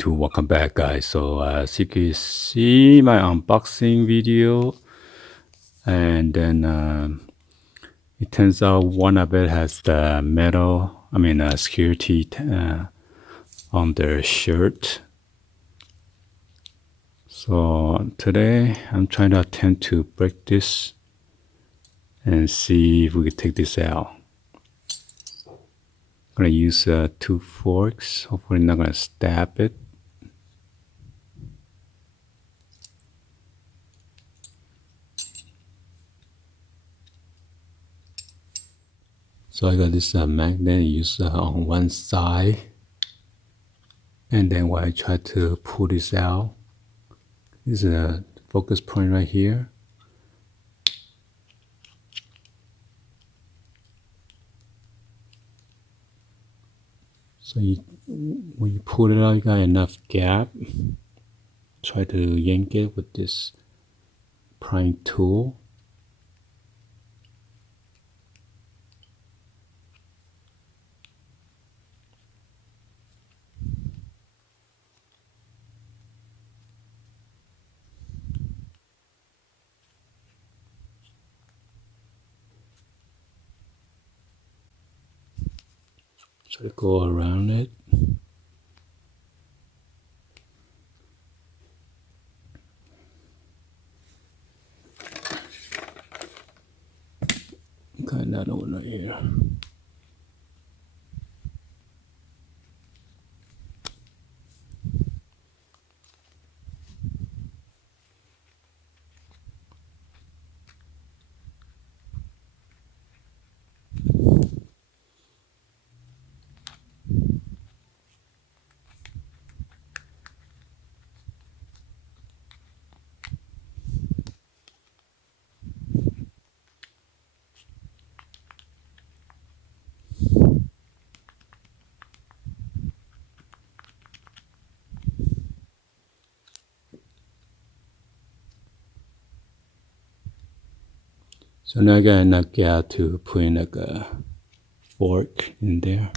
YouTube, welcome back guys. So as you can see my unboxing video, and then it turns out one of it has the metal, security on their shirt. So today I'm trying to attempt to break this and see if we can take this out. I'm gonna use 2 forks, hopefully not gonna stab it. So I got this magnet used on one side, and then when I try to pull this out, this is a focus point right here. So when you pull it out, you got enough gap. Try to yank it with this prying tool. Try to go around it. Got another one right here. So now I got enough gap to put in like a fork in there.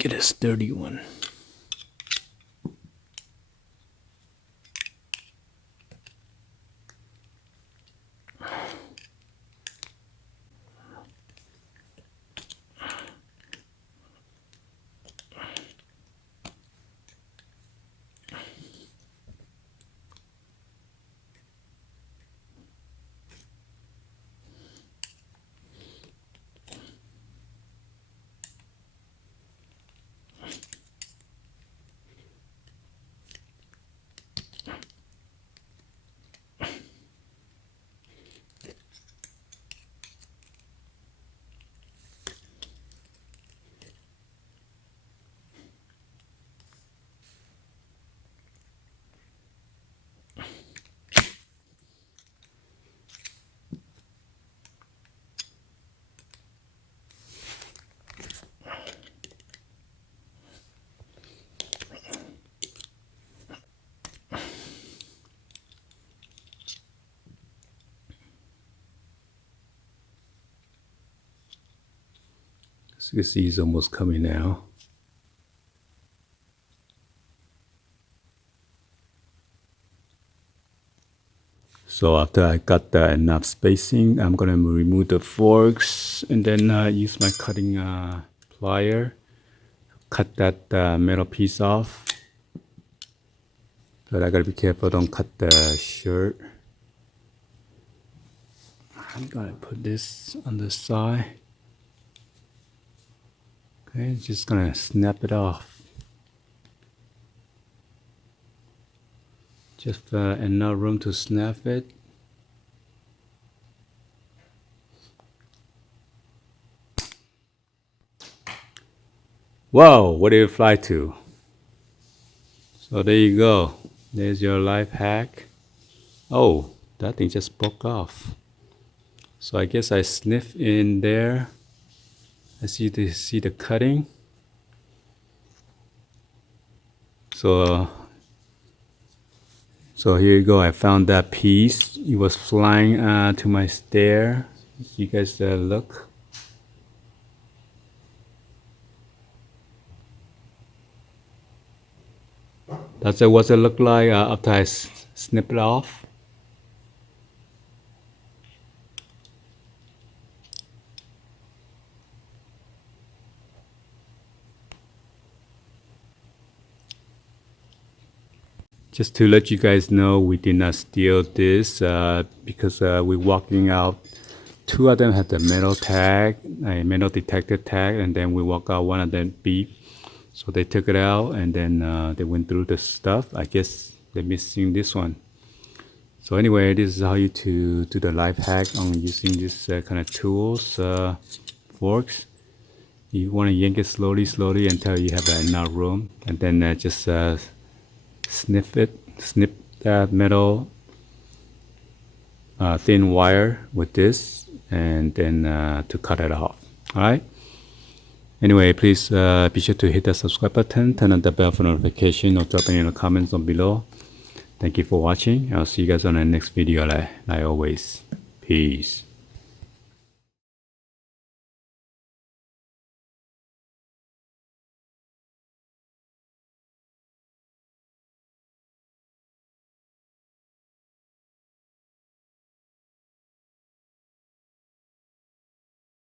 get a sturdy one. So you can see it's almost coming now. So after I got enough spacing, I'm gonna remove the forks and then use my cutting plier, cut that metal piece off. But I gotta be careful, don't cut the shirt. I'm gonna put this on the side. Okay, just gonna snap it off. Just enough room to snap it. Whoa, where did it fly to? So there you go. There's your life hack. Oh, that thing just broke off. So I guess I sniff in there. I see the cutting. So here you go. I found that piece. It was flying to my stair. You guys look. That's what it looked like after I snip it off. Just to let you guys know, we did not steal this because we're walking out. Two of them had the metal tag, a metal detector tag, and then we walk out, one of them beep. So they took it out and then they went through the stuff. I guess they're missing this one. So anyway, this is how you to do the life hack on using this kind of tools, forks. You want to yank it slowly until you have enough room, and then just snip that metal thin wire with this, and then to cut it off. All right. Anyway, please be sure to hit the subscribe button, turn on the bell for notification, or drop any comments down below. Thank you for watching. I'll see you guys on the next video like always. Peace.